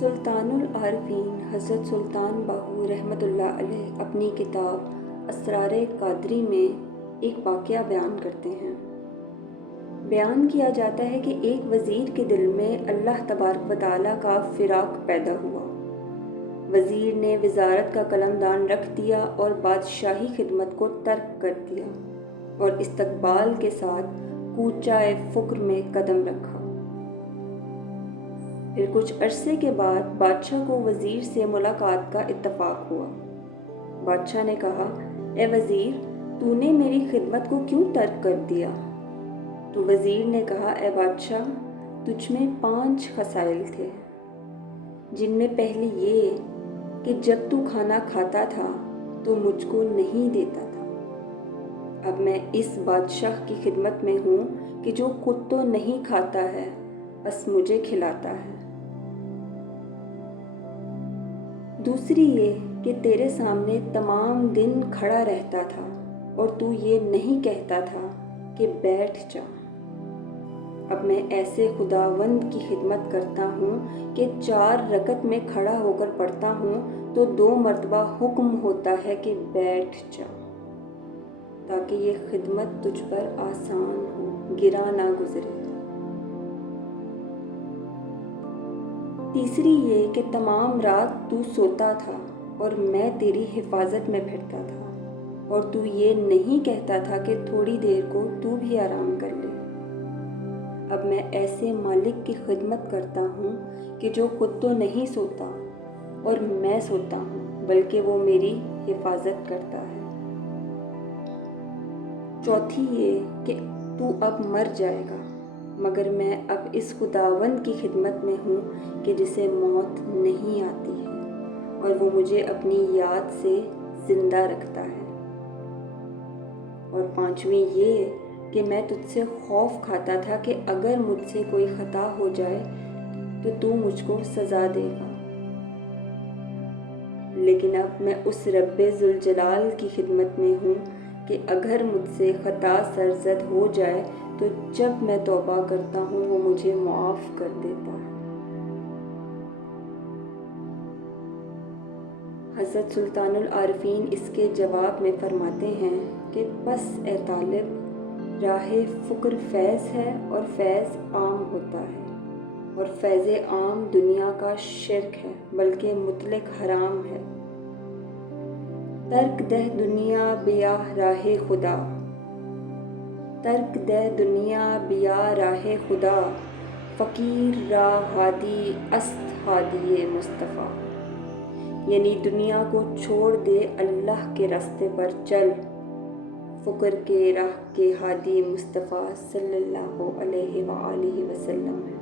سلطان العارفین حضرت سلطان باہو رحمۃ اللہ علیہ اپنی کتاب اسرار قادری میں ایک واقعہ بیان کرتے ہیں۔ بیان کیا جاتا ہے کہ ایک وزیر کے دل میں اللہ تبارک و تعالیٰ کا فراق پیدا ہوا۔ وزیر نے وزارت کا قلمدان رکھ دیا اور بادشاہی خدمت کو ترک کر دیا اور استقبال کے ساتھ کوچہ فقر میں قدم رکھا۔ پھر کچھ عرصے کے بعد بادشاہ کو وزیر سے ملاقات کا اتفاق ہوا۔ بادشاہ نے کہا، اے وزیر، تو نے میری خدمت کو کیوں ترک کر دیا؟ تو وزیر نے کہا، اے بادشاہ، تجھ میں 5 خصائل تھے، جن میں پہلی یہ کہ جب تو کھانا کھاتا تھا تو مجھ کو نہیں دیتا تھا۔ اب میں اس بادشاہ کی خدمت میں ہوں کہ جو خود تو نہیں کھاتا ہے بس مجھے کھلاتا ہے۔ دوسری یہ کہ تیرے سامنے تمام دن کھڑا رہتا تھا اور تو یہ نہیں کہتا تھا کہ بیٹھ جا۔ اب میں ایسے خداوند کی خدمت کرتا ہوں کہ 4 رکعت میں کھڑا ہو کر پڑھتا ہوں تو 2 مرتبہ حکم ہوتا ہے کہ بیٹھ جا، تاکہ یہ خدمت تجھ پر آسان ہو، گرا نہ گزرے۔ تیسری یہ کہ تمام رات تو سوتا تھا اور میں تیری حفاظت میں پھرتا تھا، اور تو یہ نہیں کہتا تھا کہ تھوڑی دیر کو تو بھی آرام کر لے۔ اب میں ایسے مالک کی خدمت کرتا ہوں کہ جو خود تو نہیں سوتا اور میں سوتا ہوں، بلکہ وہ میری حفاظت کرتا ہے۔ چوتھی یہ کہ تو اب مر جائے گا، مگر میں اب اس خداوند کی خدمت میں ہوں کہ جسے موت نہیں آتی ہے اور وہ مجھے اپنی یاد سے زندہ رکھتا ہے۔ اور 5ویں یہ کہ میں تجھ سے خوف کھاتا تھا کہ اگر مجھ سے کوئی خطا ہو جائے تو مجھ کو سزا دے گا، لیکن اب میں اس رب ذوالجلال کی خدمت میں ہوں کہ اگر مجھ سے خطا سرزد ہو جائے تو جب میں توبہ کرتا ہوں وہ مجھے معاف کر دیتا ہے۔ حضرت سلطان العارفین اس کے جواب میں فرماتے ہیں کہ پس اے طالب، راہ فقر فیض ہے اور فیض عام ہوتا ہے، اور فیض عام دنیا کا شرک ہے بلکہ مطلق حرام ہے۔ ترک دہ دنیا بیا راہ خدا، ترک دہ دنیا بیا راہ خدا، فقیر را ہادی است ہادی مصطفیٰ۔ یعنی دنیا کو چھوڑ دے، اللہ کے راستے پر چل، فقر کے راہ کے ہادی مصطفیٰ صلی اللہ علیہ وآلہ وسلم ہے۔